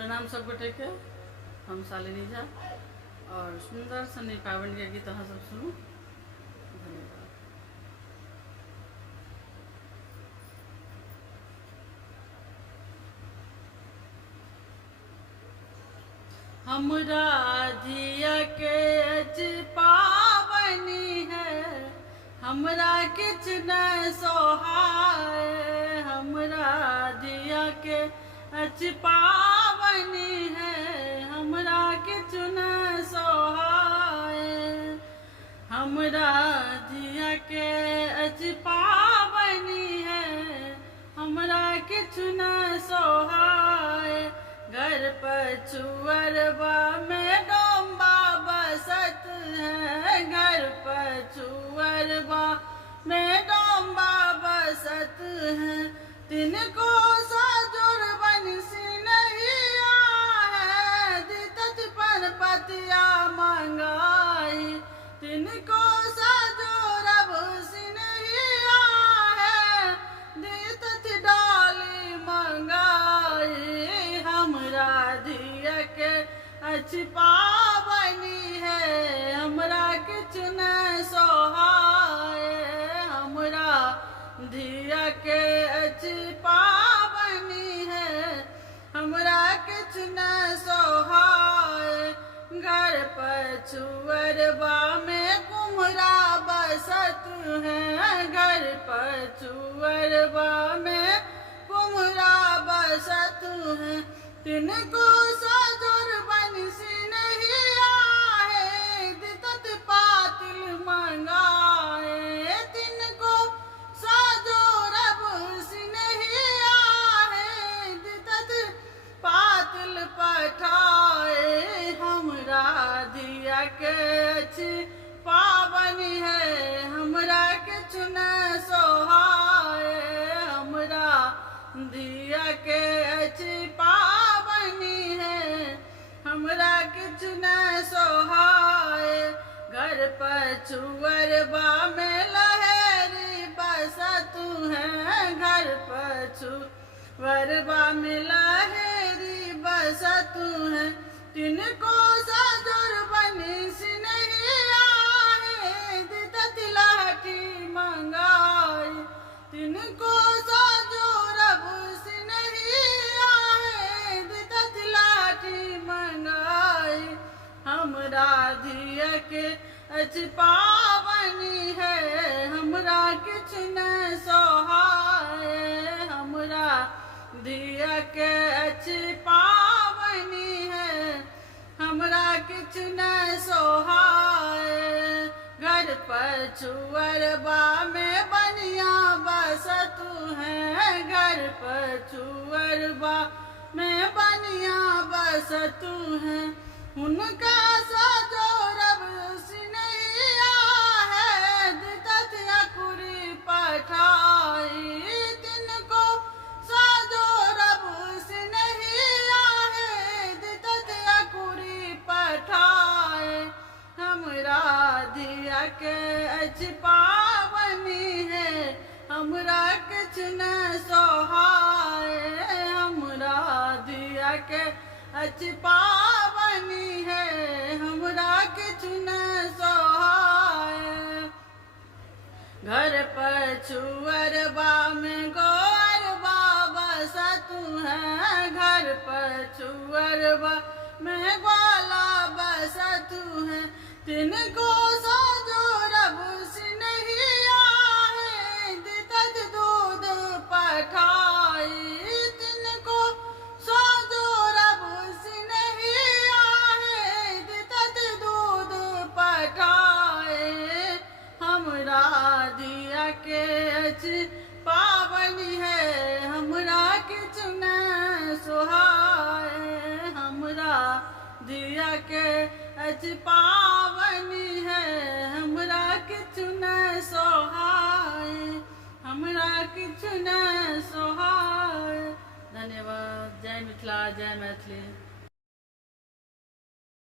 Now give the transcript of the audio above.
प्रणाम सब गोटे के। हम शालिनी झा और सुंदर सन्नी पावन के गीत अहाँ सब सुनू। धन्यवाद। हमरा जिया के पावनी है, हमरा किछ न सोहाय। हमरा जिया के पावनी है, हमरा किछ न सोहाय। हमरा जिया के पावनी है, हमरा किछ न सोहाय। घर पछुअरबा में डोम्बा बसत है, घर पछुअरबा में डोम्बा बसत है। तिनको साजुर बंसी नहीं है, दितत पर पतिया मंगाई। तिनको साजुर बंसी नहीं है, दितत डाली मंगाई। हमरा दिया के पावनी है, हमरा किछ न सोहाय। हमरा दिया के पावनी है, हमरा किछ न सोहाय। घर पछुअरबा में कुम्हरा बसत है, घर पछुअरबा में कुम्हरा बसत है। तिनको साजुर बंसी नहीं आहे, दितत पातिल मंगाए। तिनको साजुर बंसी नहीं आहे, दितत पातिल पठाए। हमरा दिया के पावनी है, हमरा किछ न सोहाय। हमरा दिया के पावनी है, हमरा किछ न सोहाय। घर पछुअरबा में लहरी बसत है, घर पछुअरबा में लहरी बसत है। तिनको साजुर बंसी नहीं आहे, दितत लाठी मंगाई। तिनको साजुर बंसी नहीं आहे, दितत लाठी मंगाई। हमरा दिया के पावनी है, हमरा किछ न सोहाय। हमरा दिया के पावनी है, हमरा किछ न सोहाय। घर पछुअरबा में बनिया बसत है, घर पछुअरबा में बनिया बसत है। उनका साजुर बंसी नहीं आहे, दितत अकुरी पठाई। तिनको साजुर बंसी नहीं आहे, दितत अकुरी पठाए। हमरा दिया के पावनी है, हमरा किछ न सोहाय। हमरा दिया के पावनी है, हमरा किछ न सोहाय। घर पछुअरबा में गोअरबा बसत है, घर पछुअरबा में ग्वाला बसत है। तिनको साजुर बंसी नहीं आहे, दितत दूध पठाई। तिनको साजुर बंसी नहीं आहे, दितत दूध पठाए। हमरा दिया के पावनी है, हमरा किछ न सोहाय। हमरा दिया के पावनी है, हमरा किछ न सोहाय। हमरा किछ न सोहाय। धन्यवाद। जय मिथिला, जय मैथिली।